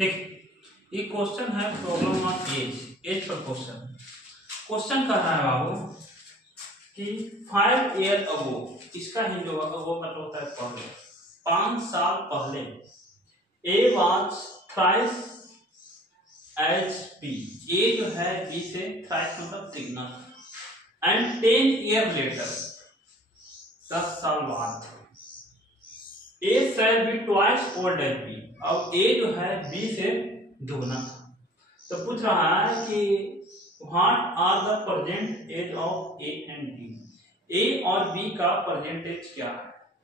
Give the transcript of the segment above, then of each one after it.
देखिए ये क्वेश्चन है प्रॉब्लम ऑन एज पर क्वेश्चन कर रहा है बाबू कि 5 ईयर अगो, इसका हिंट होगा, अगो मतलब होता है पहले, 5 साल पहले, A was thrice as B, A जो है बी से थ्राइस मतलब तिगुना, एंड 10 ईयर लेटर, 10 साल बाद, A shall be twice old as B, अब ए जो है बी से दुगना था। तो पूछ रहा है कि what are the present age of A and B, A और बी का प्रेजेंट एज क्या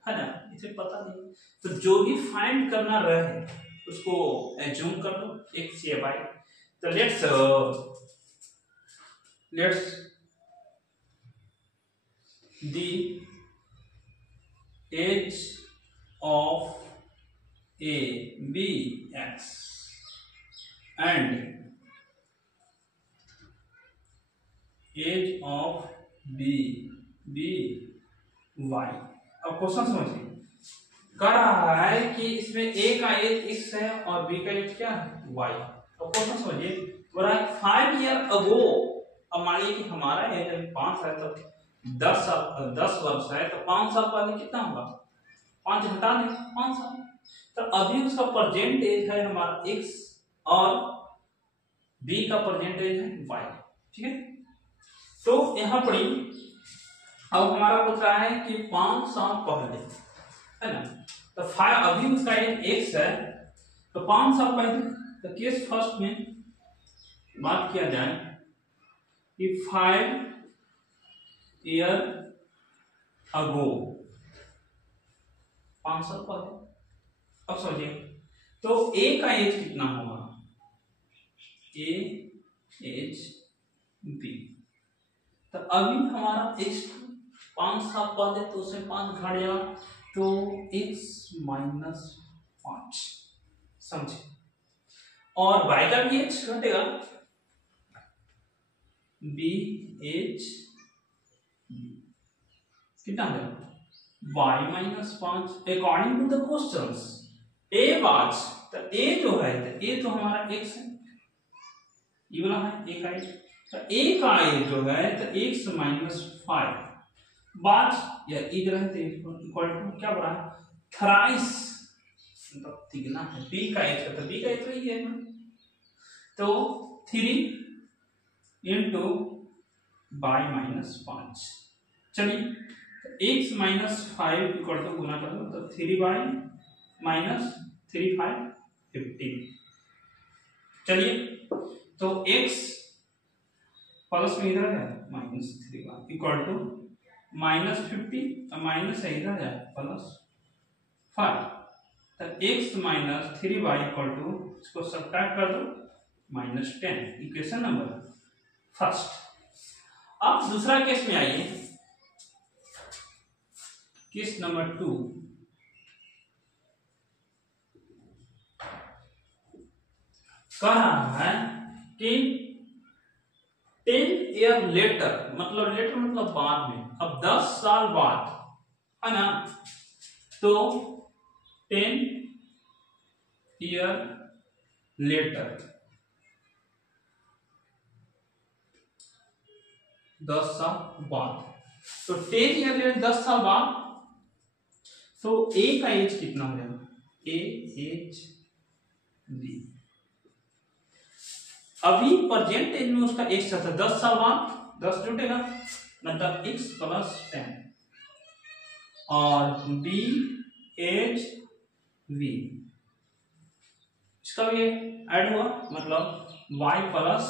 है ना, इसे पता नहीं, तो जो भी फाइंड करना रहे उसको एज्यूम कर दो एक्स या वाई। तो let's the age of A B X and age of B B Y. अब क्वेश्चन समझिए, कह रहा है कि इसमें ए का एज एक्स है और बी का एज क्या है वाई। अब क्वेश्चन समझिए, बोल रहा है 5 ईयर अगो, अब मानिए कि हमारा एज अभी 5 है तो 10 वर्ष है, तो 5 साल पहले कितना होगा, 5 घटा दें 5 साल, तो अभी उसका प्रेजेंट एज है हमारा एक्स और बी का प्रेजेंट एज है वाई। ठीक है, तो यहां पर अब हमारा पूछ रहा है कि 5 साल पहले है ना, तो 5 अभी उसका एज एक्स है, तो 5 साल पहले, तो केस फर्स्ट में बात किया जाए कि 5 ईयर अगो, 5 साल पहले। अब समझिए, तो ए का एज कितना होगा, ए एज बी, तो अभी हमारा एक्स 5 साल पहले, तो उससे 5 घट जाएगा, तो x माइनस 5, समझे, और y का भी एज घटेगा, बी एच कितना है y minus 5 according to the questions. A was, तो ए जो है, तो ए तो हमारा x है, ये वाला है ए का एज, तो ए का एज जो है तो x माइनस 5 बात या इधर है, तो इक्वल टू क्या बना है थ्राइस मतलब तिगुना है, बी का एज, तो बी का एज तो ही है ना, तो 3 इंटू बाई माइनस 5। चलिए x माइनस 5 इक्वल टू गुना कर दो, तो 3 बाई माइनस 3 5 15। चलिए तो x प्लस में इधर है minus 3 by equal to minus 50, minus है इधर है प्लस 5, तो x minus 3 by equal to, इसको सब्ट्रैक्ट कर दो माइनस 10, इक्वेशन नंबर फर्स्ट। अब दूसरा केस में आइए, केस नंबर 2। कह रहा है कि 10 ईयर लेटर, मतलब लेटर मतलब बाद में, अब 10 साल बाद है ना, तो 10 ईयर लेटर, 10 साल बाद, तो 10 ईयर लेटर 10 साल बाद, तो ए का एज कितना हो जाएगा, ए एच बी, अभी प्रेजेंट एज में उसका एक्स था, 10 साल बाद 10 जुटेगा, मतलब x प्लस 10, और बी एच वी, इसका भी ऐड हुआ, मतलब y प्लस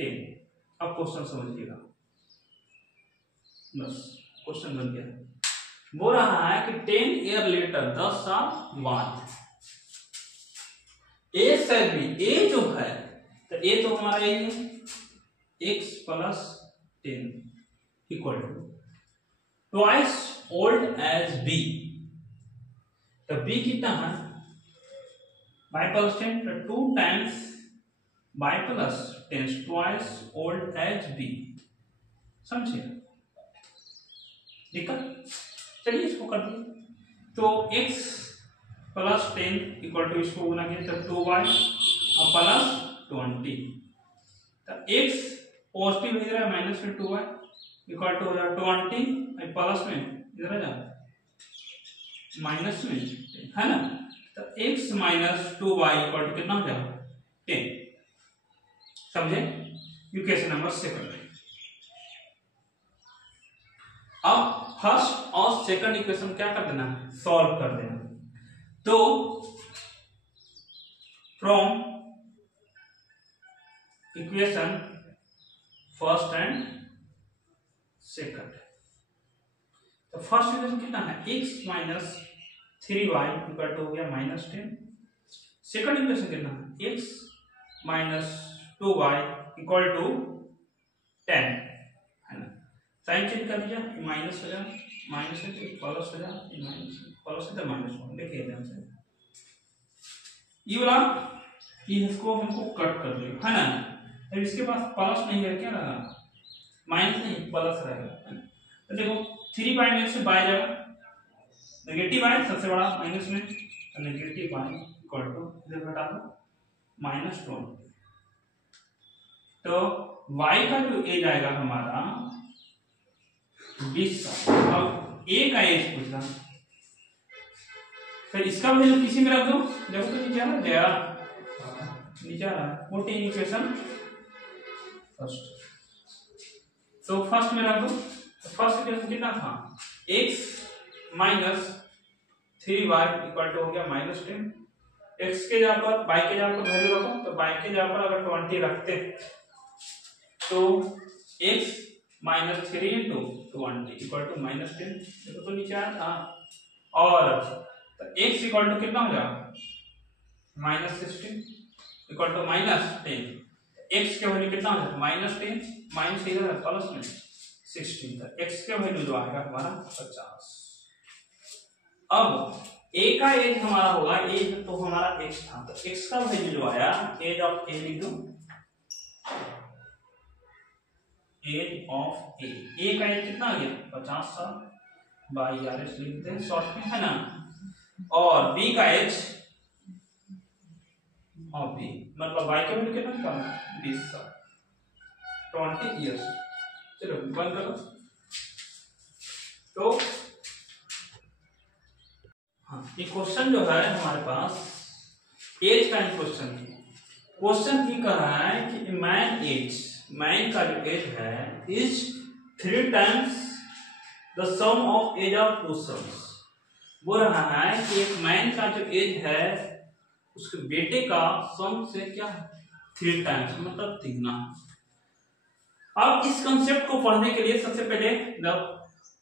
10। अब क्वेश्चन समझिएगा, बस क्वेश्चन बन गया। बोल रहा है कि 10 ईयर लेटर, 10 साल बाद, ए से बी, ए जो है तो ए तो हमारा ये है x plus 10 equal to twice old as B, तो बी कितना है y प्लस 10, तो 2 times y plus 10 twice old as B, समझे दिक्कत। चलिए इसको कर दिए, तो x प्लस 10 इक्वल टू इसको गुना किया तो 2y और प्लस 20, तो x पॉजिटिव इधर है माइनस में 2y इक्वल टू हो जाएगा 20 प्लस में इधर आ जाए माइनस में, है ना। तो x minus 2y equal to कितना हो जाएगा 10। समझे? Equation number 2। अब फर्स्ट और सेकंड इक्वेशन क्या कर देना है, सॉल्व कर देना। तो from equation first and second, तो फर्स्ट इक्वेशन कितना है, x minus 3y equal to हो गया माइनस 10। सेकंड इक्वेशन कितना है, x minus 2y equal to 10, है ना। साइन चेंज कर दीजिए, माइनस हो जाए माइनस है तो प्लस हो जाए, माइनस प्लस है तो माइनस हो, देखिए ध्यान से ये वाला इसको हमको कट कर दो, है ना। अब इसके पास प्लस नहीं है, क्या रहेगा माइनस नहीं प्लस रहेगा। तो देखो 3 बाई में से बाई जाएगा नेगेटिव बाई, सबसे बड़ा माइनस में, तो नेगेटिव बाई इक्वल टू इधर घटा दो माइनस 20। तो y का जो एज आएगा हमारा 20। अब a का एज पूछा, फिर इसका वैल्यू किसी में रख दो, देखो तो नीचे आ रहा है, नीचे आ रहा है 14 इक्वेशन फर्स्ट। तो फर्स्ट में रख दो, तो फर्स्ट इक्वेशन कितना था, x minus 3y equal to हो गया माइनस 10। x के जगह पर y के जगह पर वैल्यू रखो, तो y के जगह पर अगर 20 रखते तो x minus 3 into 20 equal to minus 10, देखो तो नीचे आया था। और तो x इक्वल टू कितना हो जाएगा minus 16 equal to minus 10, x के वैल्यू कितना हो जाएगा माइनस 10, माइनस इधर है प्लस में 16, तो x के वैल्यू जो आएगा हमारा 50। अब a का एज हमारा होगा, एज तो हमारा x था, तो x का वैल्यू जो आया एज ऑफ a लिख दो, एज ऑफ ए का एज कितना आ गया 50 साल, बाई आर एस लिखते हैं शॉर्ट में, है ना। और बी का एज ऑफ बी मतलब y का वैल्यू कितना 20 साल 20 इयर्स। चलो बंद करो। तो हाँ, ये क्वेश्चन जो है हमारे पास एज का क्वेश्चन है। क्वेश्चन ये कह रहा है कि मैन का जो एज है is 3 times the sum of age of 2 sons. बोल रहा है कि एक मैन का जो एज है उसके बेटे का सम से क्या 3 टाइम्स मतलब 3 गुना। अब इस कंसेप्ट को पढ़ने के लिए सबसे पहले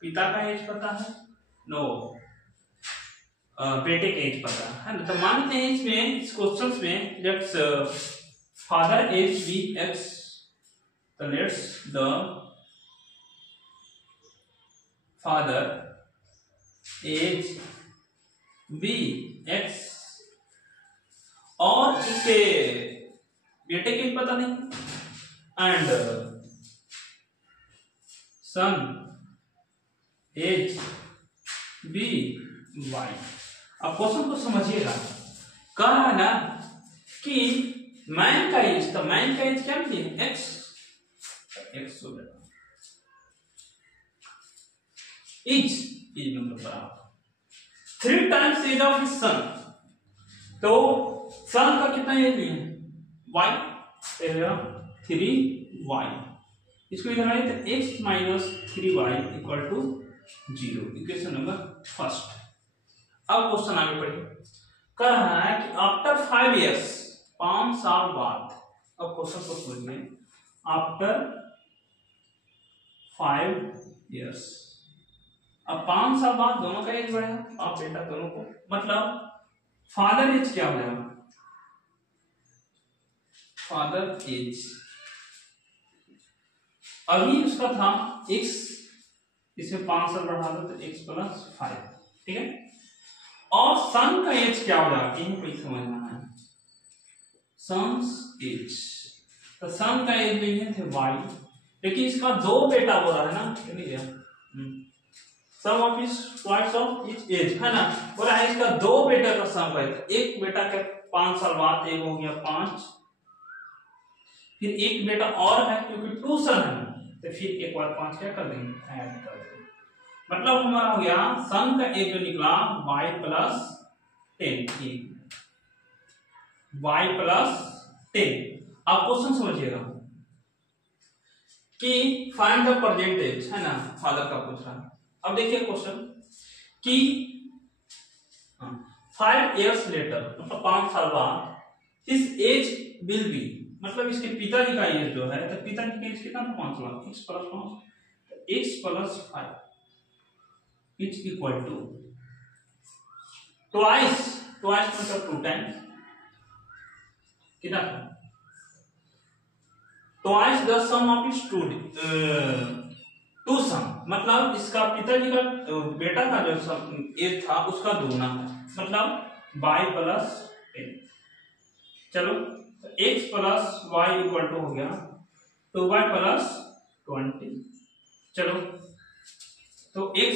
पिता का एज पता है, नो बेटे का एज पता है ना। तो मानते हैं इसमें इस क्वेश्चन में let's father age be x, तो let's the father age be x और इसके बेटे के पता नहीं and son age be Y. अब क्वेश्चन को समझिएगा, कह रहा है ना कि मैन का एज, तो मैन का एज क्या है एक्स, एक्स हो जाएगा इज मतलब बराबर 3 times age of his son. तो सन का कितना एज है वाई, 3y, इसको इधर आए तो x minus 3y equal to 0, equation number first. अब क्वेश्चन आगे पढ़िए, कह रहा है कि आफ्टर 5 इयर्स 5 साल बाद, अब क्वेश्चन को समझिए, आफ्टर 5 इयर्स, अब 5 साल बाद दोनों का एज बढ़ेगा, आप बेटा दोनों को, मतलब फादर एज क्या हो जाएगा, फादर एज अभी उसका था x, इसमें 5 साल बढ़ा दो तो x प्लस 5, ठीक है। और सन का एज क्या हो जाएगा, यही कोई समझना है, सन्स एज, तो सन का एज में थे y, लेकिन इसका 2 बेटा हो रहा है ना, चलिए sum of is twice of each age, है ना। बोला है इसका 2 बेटा का सम है, तो एक बेटा के 5 साल बाद, एक हो गया 5, फिर एक बेटा और है क्योंकि 2 सन है, तो फिर एक बार 5 क्या कर देंगे, ऐड कर देंगे। मतलब हमारा हो गया सन का एक जो निकला y प्लस 10, y प्लस 10। आप क्वेश्चन समझिएगा कि फाइंड द परसेंटेज, है ना, फादर का पूछ रहा है। अब देखिए क्वेश्चन कि 5 years लेटर, मतलब 5 साल बाद हिज एज विल बी, मतलब इसके पिताजी का एज जो है, तो पिताजी का एज कितना था, 5 साल, x प्लस 5, तो x plus 5 is equal to twice मतलब 2 टाइम्स, कितना था, twice the sum of is 2 sum, मतलब इसका पिताजी का बेटा का जो एज था उसका दोगुना है, मतलब y प्लस 10। चलो तो x plus Y equal to हो गया 2y प्लस 20। चलो तो x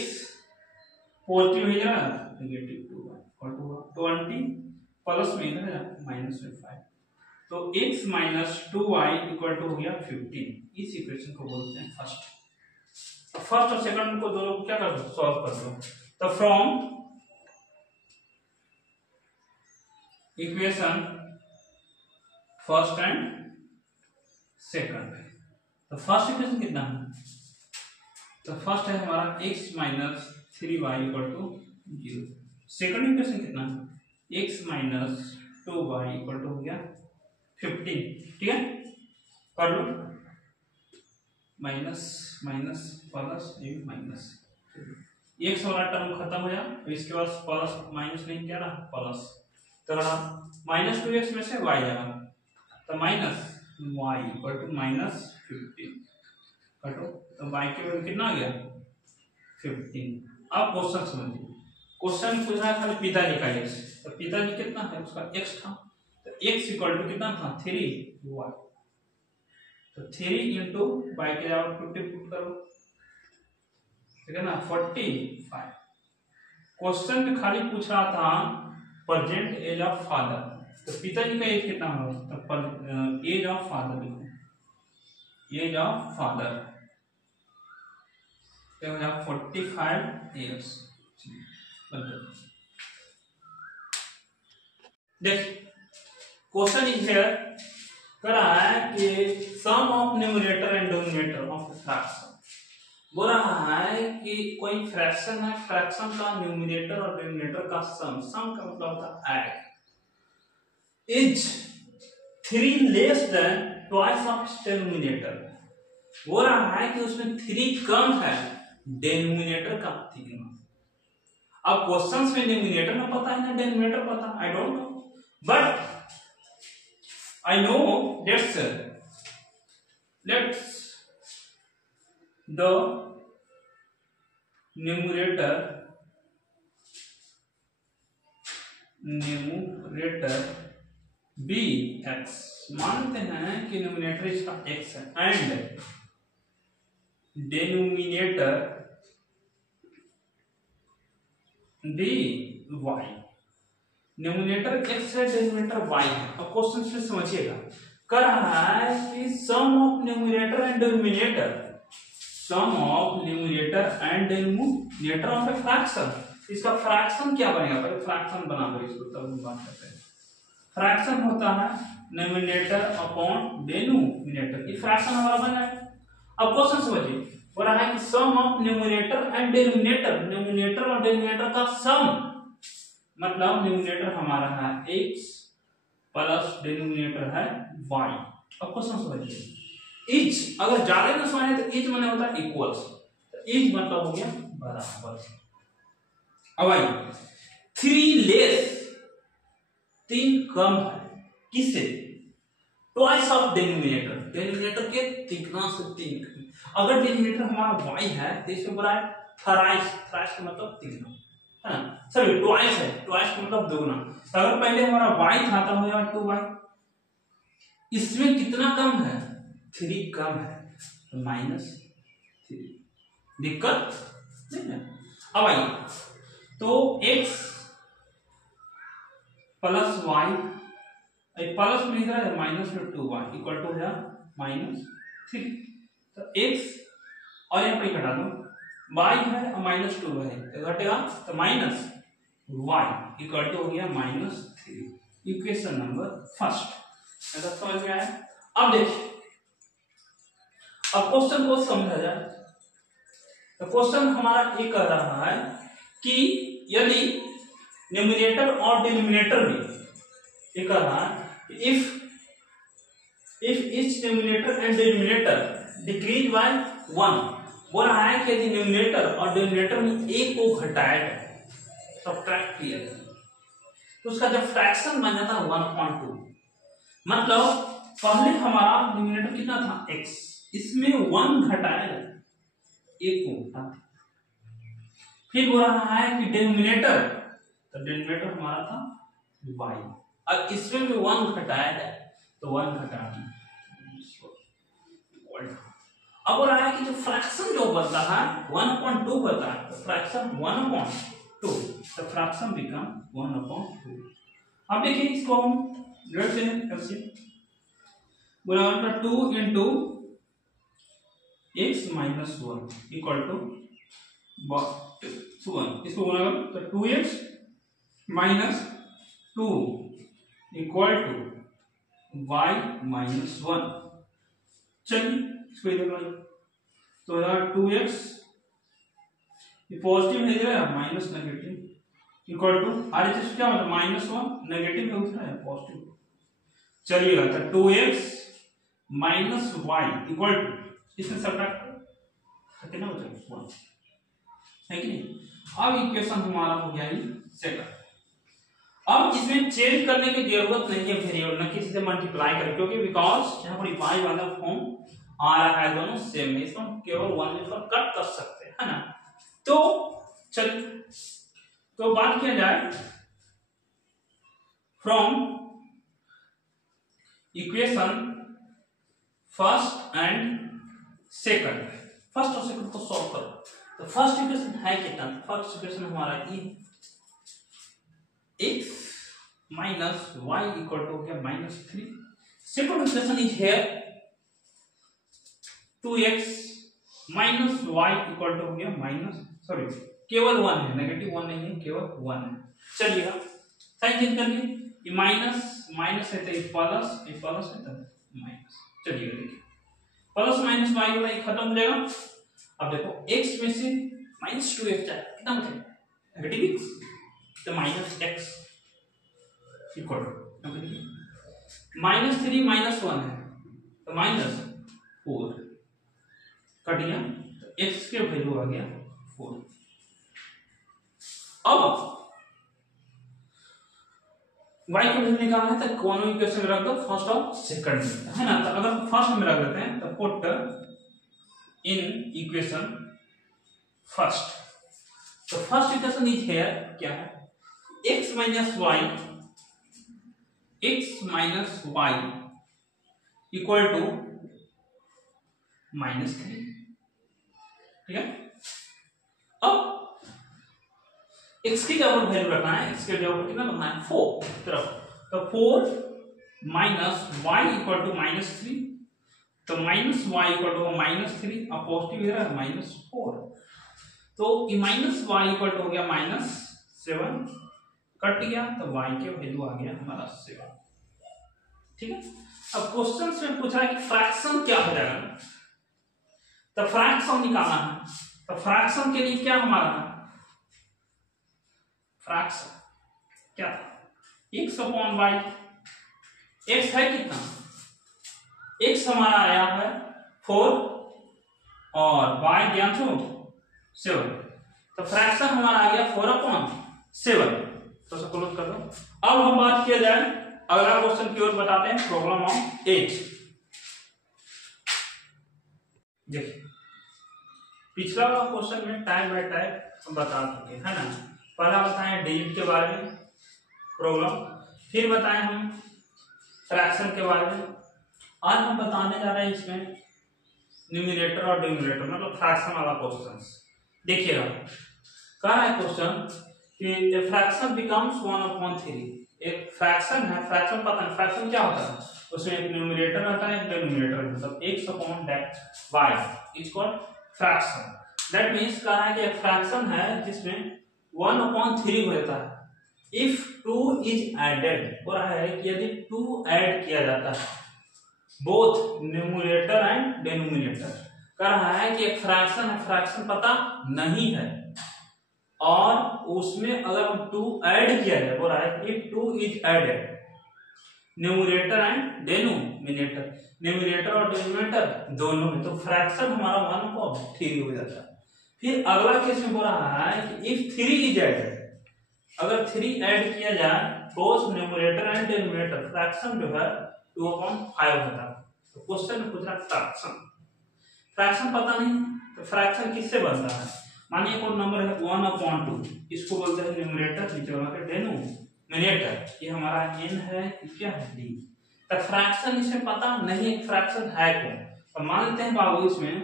पॉजिटिव है ना, negative 2y equal to 20 plus में इधर है माइनस में 5, तो x minus 2y equal to हो गया 15। इस इक्वेशन को बोलते हैं फर्स्ट। फर्स्ट और सेकंड को दोनों को क्या कर दो, सॉल्व कर दो। तो from equation first and second, तो फर्स्ट इक्वेशन कितना है, तो फर्स्ट है हमारा x minus 3y equal to 0। Second equation कितना है, x minus 2y equal to हो गया 15। ठीक है, कर लो, minus minus plus minus, x वाला टर्म खत्म हो जाए, तो इसके बाद प्लस माइनस नहीं क्या ना प्लस, तो माइनस 2x में से y जाएगा, तो minus y equal to minus 15, कटो, तो y के वैल्यू कितना आ गया 15। अब क्वेश्चन समझिए, क्वेश्चन पूछ रहा है खाली पिताजी का x, तो पिताजी कितना है, उसका x था, तो x इक्वल टू कितना था 3y, तो 3 इंटू y के जगह 50 पुट करो, ठीक है ना, 45। क्वेश्चन में खाली पूछ रहा था प्रेजेंट एज ऑफ फादर, तो पिताजी का एज कितना होगा, तो एज ऑफ फादर लिखो, एज ऑफ फादर क्या हो जाएगा 45 इयर्स। देख क्वेश्चन इज हियर, कह रहा है कि sum of numerator and denominator of the fraction, बोल रहा है कि कोई फ्रैक्शन है, फ्रैक्शन का न्यूमरेटर और डिनोमिनेटर का सम का मतलब होता है add, is 3 less than twice of denominator, बोल रहा है कि उसमें 3 कम है डिनोमिनेटर का 3। अब क्वेश्चंस में न्यूमरेटर में पता है ना डिनोमिनेटर पता, I don't know, but I know let's the numerator be x, मानते हैं कि न्यूमरेटर इसका x है and denominator be y, numerator x है डिनोमिनेटर y है। अब क्वेश्चन से समझिएगा, कर रहा है कि sum of numerator and denominator, sum of numerator and denominator of a fraction, इसका फ्रैक्शन क्या बनेगा, पहले फ्रैक्शन बना दो इसको तब हम बात करते हैं। फ्रैक्शन होता है न्यूमरेटर अपॉन डिनोमिनेटर, ये फ्रैक्शन हमारा बन है। अब क्वेश्चन समझिए, हो रहा है कि sum of numerator and denominator, numerator और डिनोमिनेटर का सम, मतलब न्यूमरेटर हमारा है x प्लस डिनोमिनेटर है y। अब क्वेश्चन समझिए, इच अगर ज्यादा ना समझे तो इच माने होता है इक्वल्स, तो इच मतलब हो गया बराबर। अब आइए 3 लेस, 3 कम है किससे, ट्वाइस ऑफ डिनोमिनेटर, डिनोमिनेटर के तिगुना से 3। अगर डिनोमिनेटर हमारा y है तो इसमें बोला है थराइस, थराइस का मतलब तिगुना, सॉरी ट्वाइस है, ट्वाइस का मतलब दोगुना। अगर पहले हमारा y था तो हो जाएगा 2y, इसमें कितना कम है 3 कम है, तो -3, दिक्कत नहीं है। अब आइए, तो x प्लस वाई, प्लस में इधर है माइनस में 2y इक्वल टू हो जाए -3। तो x और यहाँ पे घटा दो, y है और -2 है तो घटेगा, तो माइनस y इक्वल टू हो गया -3। Equation number first. ऐसा समझ में आया? अब देखिए, अब क्वेश्चन को समझा जाए। तो क्वेश्चन हमारा ये कह रहा है कि यदि न्यूमरेटर और डिनोमिनेटर में, ये कह रहा है if each numerator and denominator decrease by 1, बोल रहा है कि यदि न्यूमरेटर और डिनोमिनेटर में एक को घटाया जाए, सब्ट्रैक्ट किया जाए, तो उसका जब फ्रैक्शन बन जाता है 1/2, मतलब पहले हमारा न्यूमरेटर कितना था x, इसमें 1 घटाया जाए, एक को घटाते, फिर बोल रहा है कि डिनोमिनेटर, तो डिनोमिनेटर हमारा था y, और इसमें भी 1 घटाया जाए तो 1 घटा दी। अब बोल रहा है कि जो फ्रैक्शन जो बनता है 1/2 बनता है, तो फ्रैक्शन 1/2, तो फ्रैक्शन बिकम 1/2। अब देखिए इसको हम लेते हैं कैसे, बोला 2 into x minus 1 equal to 1, इसको बोला तो 2x minus 2 equal to y minus 1। चलिए इसको इधर लाइए, तो यार 2x ये पॉजिटिव है, इधर माइनस नेगेटिव इक्वल टू, और इस क्या मतलब -1 नेगेटिव है, उधर है पॉजिटिव। चलिएगा, तो 2x minus y equal to, इसमें सब्ट्रैक्ट तो कितना बचेगा 1, है कि नहीं? अब इक्वेशन हमारा हो गया ये सेकंड। अब इसमें चेंज करने की जरूरत नहीं है वेरिएबल, न किसी से मल्टीप्लाई करें, क्योंकि बिकॉज यहाँ पर y वाला फॉर्म आ रहा है, दोनों सेम है, इसको हम केवल 1 में कट कर सकते हैं, है ना? तो चलिए, तो बात किया जाए from equation first and second, first और सेकंड को सॉल्व करो। तो फर्स्ट इक्वेशन है कितना? फर्स्ट इक्वेशन हमारा ये x minus y equal to हो गया -3। Second equation is here 2x minus y equal to हो गया केवल 1 है, नेगेटिव 1 नहीं है, केवल 1 है। चलिएगा साइन चेंज करके, ये माइनस माइनस है तो ये प्लस, ये प्लस है तो माइनस। चलिएगा देखिए, प्लस माइनस y वाला ये खत्म हो जाएगा। अब देखो x में से -2x जाए, कितना बचेगा नेगेटिव x, तो -x इक्वल टू -3 -1 है तो -4 कट गया, तो x के वैल्यू आ गया 4। अब y को वैल्यू निकालना है तो कौन इक्वेशन में रख दो, फर्स्ट और सेकंड में, है ना? तो अगर फर्स्ट में रख देते हैं तो पुट इन इक्वेशन फर्स्ट। तो फर्स्ट इक्वेशन इज हियर क्या है, x minus y equal to -3, ठीक है? अब x की जगह वैल्यू रखना है, x के जगह कितना रखना है 4 तरफ, तो 4 minus y इक्वल टू -3, तो -y इक्वल टू -3 और पॉजिटिव इधर है -4, तो ये -y इक्वल टू हो गया -7 कट गया, तो y के वैल्यू आ गया हमारा 7, ठीक है? अब क्वेश्चन में पूछा है कि फ्रैक्शन क्या हो जाएगा, तो फ्रैक्शन निकालना है, तो फ्रैक्शन के लिए क्या हमारा फ्रैक्शन क्या था x/y, x है कितना, x हमारा आया है 4 और y ध्यान से 7, तो फ्रैक्शन हमारा आ गया 4/7, तो सब क्लोज कर दो। अब हम बात किया जाए अगला क्वेश्चन की ओर बताते हैं, प्रॉब्लम ऑफ 8। देखिए पिछला वाला क्वेश्चन में टाइप बाय टाइप हम बता चुके हैं, है ना? पहला बताएं डिजिट के बारे में प्रॉब्लम, फिर बताएं हम फ्रैक्शन के बारे में। आज हम बताने जा रहे हैं इसमें न्यूमरेटर और डिनोमिनेटर, मतलब फ्रैक्शन वाला क्वेश्चन। देखिएगा कह रहा है क्वेश्चन कि ए फ्रैक्शन बिकम्स 1/3। एक फ्रैक्शन है, फ्रैक्शन पता है फ्रैक्शन क्या होता है, उसमें एक न्यूमरेटर रहता है एक डिनोमिनेटर, मतलब x upon y is called fraction. That means कह रहा है कि एक फ्रैक्शन है जिसमें 1/3 होता है। इफ 2 इज एडेड, हो रहा है कि यदि 2 ऐड किया जाता है बोथ न्यूमरेटर एंड डिनोमिनेटर, कह रहा है कि एक फ्रैक्शन है, फ्रैक्शन पता नहीं है और उसमें अगर हम 2 ऐड किया जाए, बोल रहा है if 2 is added numerator and denominator, numerator और डिनोमिनेटर दोनों में, तो फ्रैक्शन हमारा 1/3 हो जाता है। फिर अगला केस में बोल रहा है कि इफ 3 इज एडेड, अगर 3 ऐड किया जाए both numerator and denominator, fraction जो है 2/5 होता है। तो क्वेश्चन में पूछ रहा फ्रैक्शन, फ्रैक्शन पता नहीं तो फ्रैक्शन किससे बनता है, मानिए कोई नंबर है 1/2, इसको बोलते हैं न्यूमरेटर, नीचे वाला के डिनोमिनेटर, ये हमारा n है, क्या है d। तो फ्रैक्शन इसमें पता नहीं फ्रैक्शन है कौन, तो मान लेते हैं बाबू इसमें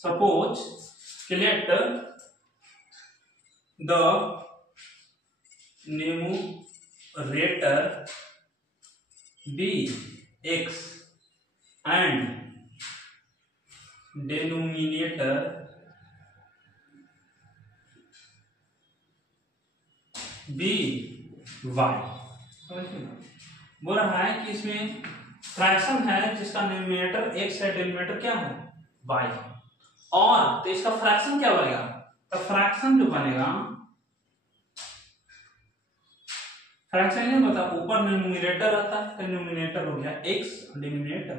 suppose let the numerator be x and denominator b y। बोल रहा है कि इसमें फ्रैक्शन है जिसका न्यूमरेटर x है, डिनोमिनेटर क्या है y, और तो इसका फ्रैक्शन क्या बनेगा, तो फ्रैक्शन जो बनेगा, फ्रैक्शन नहीं पता, ऊपर न्यूमरेटर रहता है तो न्यूमरेटर हो गया x, डिनोमिनेटर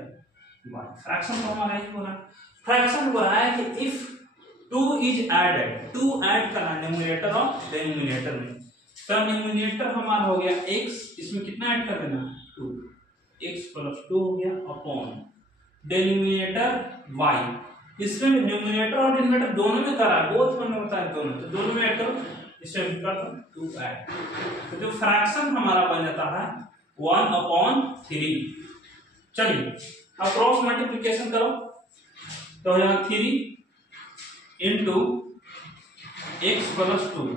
y। फ्रैक्शन तो हमारा ही होना, फ्रैक्शन बोल रहा है कि इफ 2 इज एडेड, 2 ऐड करना न्यूमरेटर और डिनोमिनेटर में, तो न्यूमरेटर हमारा हो गया x, इसमें कितना ऐड कर देना 2, x + 2 हो गया अपॉन डिनोमिनेटर y, इसमें न्यूमरेटर और डिनोमिनेटर दोनों में करा, बोथ में होता है दोनों, तो दोनों में ऐड करो, इसमें कर दो 2 ऐड, तो जो फ्रैक्शन हमारा बन जाता है 1/3। चलिए अब क्रॉस मल्टीप्लिकेशन करो, तो यहाँ 3 into x + 2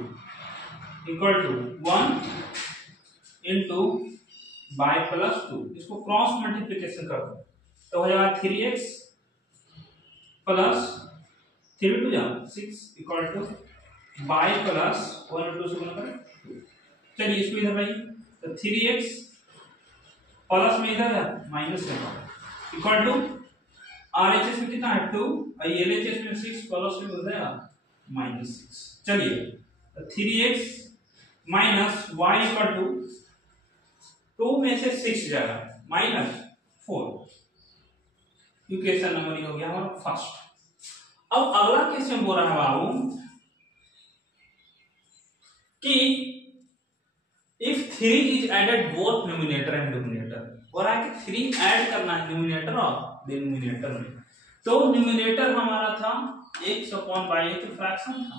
equal to 1 into y + 2, इसको क्रॉस मल्टीप्लिकेशन कर दो, तो हो जाएगा 3x plus 3 × 6 equal to y plus 1 और 2 से गुणा करें 2। चलिए इसको इधर भाई, तो 3x प्लस में इधर है माइनस है इक्वल टू RHS में कितना है 2 और LHS में 6 प्लस में हो जाएगा -6। चलिए तो 3x minus y equal to 2 में से 6 जाएगा -4, इक्वेशन नंबर ये हो गया हमारा फर्स्ट। अब अगला क्वेश्चन बोल रहा है बाबू कि if 3 is added both numerator and denominator, और है कि 3 ऐड करना है न्यूमरेटर और डिनोमिनेटर में, तो न्यूमरेटर हमारा था x/y, तो फ्रैक्शन था,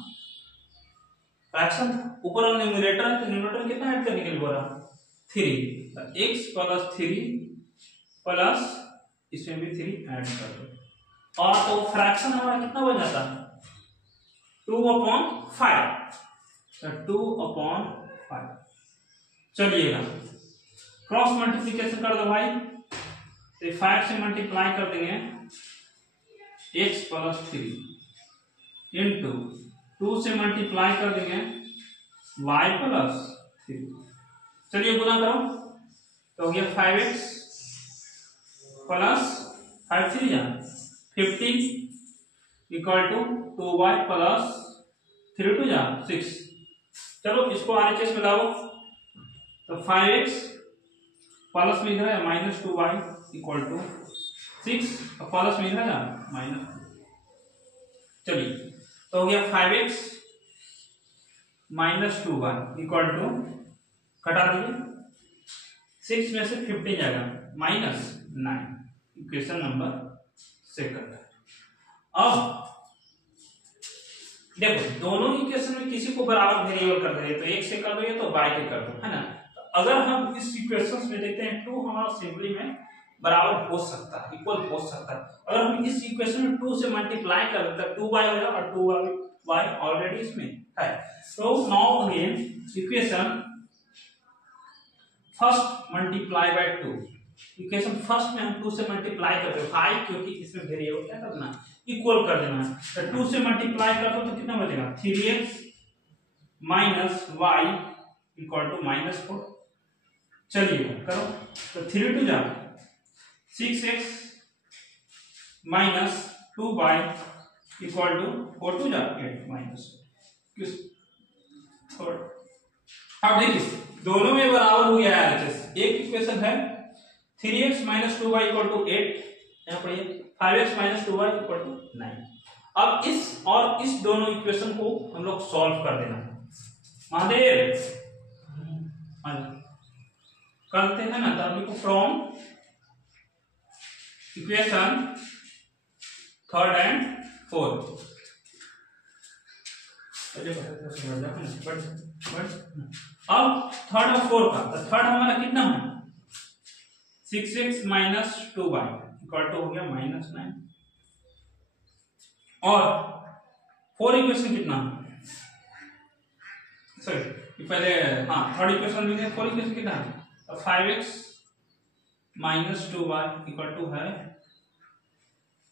फ्रैक्शन था, ऊपर और न्यूमरेटर है तो न्यूमरेटर कितना ऐड करने के लिए बोला 3, तो x + 3 प्लस इसमें भी 3 ऐड कर दो, और तो फ्रैक्शन हमारा कितना बन जाता है 2/5, तो 2/5। चलिएगा क्रॉस मल्टीप्लिकेशन कर दो भाई, तो 5 से मल्टीप्लाई कर देंगे x + 3 इंटू 2 से मल्टीप्लाई कर देंगे y + 3। चलिए गुना करो, तो हो गया 5x प्लस 5 3 या 15 इक्वल टू 2y प्लस 3 2 या 6। चलो इसको RHS में लाओ, तो 5x प्लस में इधर है -2y इक्वल टू 6, प्लस में इधर है माइनस। चलिए तो हो गया 5x -2y इक्वल टू, कटा दीजिए 6 में से 15 जाएगा -9, इक्वेशन नंबर सेकंड। अब देखो दोनों इक्वेशन में किसी को बराबर वेरिएबल कर दे, तो एक से कर दो या तो y के कर दो, है ना। तो अगर हम इस इक्वेशंस में देखते हैं 2 हमारा सिंपली में बराबर हो सकता है, इक्वल हो सकता है। अगर हम इस इक्वेशन में 2 से मल्टीप्लाई कर देते हैं 2y हो जाएगा और 2y y ऑलरेडी इसमें है। तो now again equation first multiply by 2, equation first में हम 2 से मल्टीप्लाई करते हैं भाई, क्योंकि इसमें वेरिएबल क्या करना है, इक्वल कर देना है। तो 2 से मल्टीप्लाई करते हो तो कितना बचेगा, 3x minus Y equal to -4। चलिए करो, तो 3 2 जा 6x minus 2y equal to 4 2 जा 8 माइनस। अब देखिए दोनों में बराबर हो गया है। एक इक्वेशन है 3x minus 2y equal to 8, यहाँ पर 5x minus 2y equal to 9। अब इस और इस दोनों इक्वेशन को हम लोग सॉल्व कर देना। महादेव करते हैं ना, तब को from equation third and fourth, अब थर्ड और फोर्थ का, तो थर्ड हमारा कितना है 6x minus 2y equal to हो गया -9, और फोर इक्वेशन कितना है, सॉरी पहले हाँ थर्ड इक्वेशन लिखे, फोर इक्वेशन कितना है, तो 5x minus 2y equal to है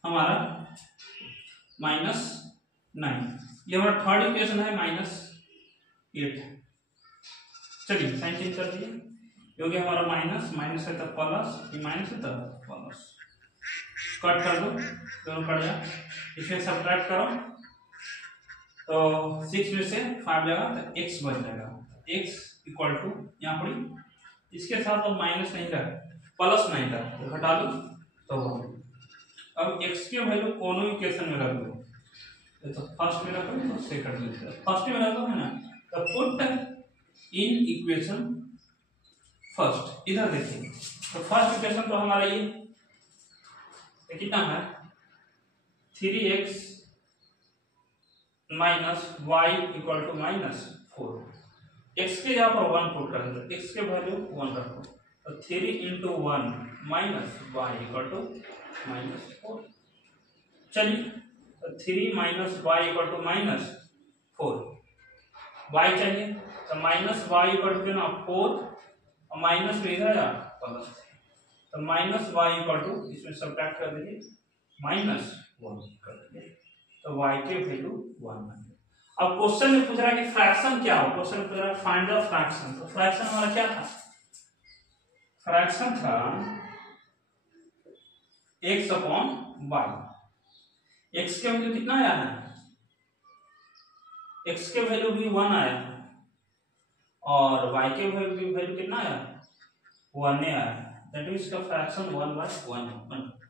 हमारा -9। ये हमारा थर्ड इक्वेशन है -8। चलिए साइन चेंज कर दिए, क्योंकि हमारा माइनस है तब प्लस, माइनस है तब प्लस, कट कर दो, दोनों कट जाए, इसमें सब्ट्रैक्ट करो तो 6 में से 5 जाएगा तो x बच जाएगा, x इक्वल टू यहाँ पर इसके साथ अब माइनस नहीं था प्लस नहीं था तो घटा दो तो 1। अब x की वैल्यू कोनो इक्वेशन में रख दो, तो फर्स्ट में रखो तो सेकंड में, फर्स्ट में रखो है ना, तो पुट इन इक्वेशन फर्स्ट। इधर देखिए तो फर्स्ट इक्वेशन तो हमारा ये कितना है 3x minus Y equal to -4। x के यहाँ पर 1 पुट कर दो, x के वैल्यू 1 रखो, तो 3 into 1 minus Y equal to -4। चलिए तो 3 minus Y equal to -4, Y चाहिए तो माइनस वाई इक्वल टू ना 4 और माइनस में इधर आया प्लस, तो माइनस वाई इक्वल टू इसमें सब्ट्रैक्ट कर दीजिए -1 कर दीजिए, तो वाई के वैल्यू 1 बन गया। अब क्वेश्चन में पूछ रहा है कि फ्रैक्शन क्या हो, क्वेश्चन में पूछ रहा है फाइंड द फ्रैक्शन, तो फ्रैक्शन हमारा क्या था, फ्रैक्शन था x/y। x के वैल्यू कितना आया है, x के वैल्यू भी 1 आया है और y के वैल्यू कितना आया 1 आया, दैट मींस का फ्रैक्शन 1/1 है।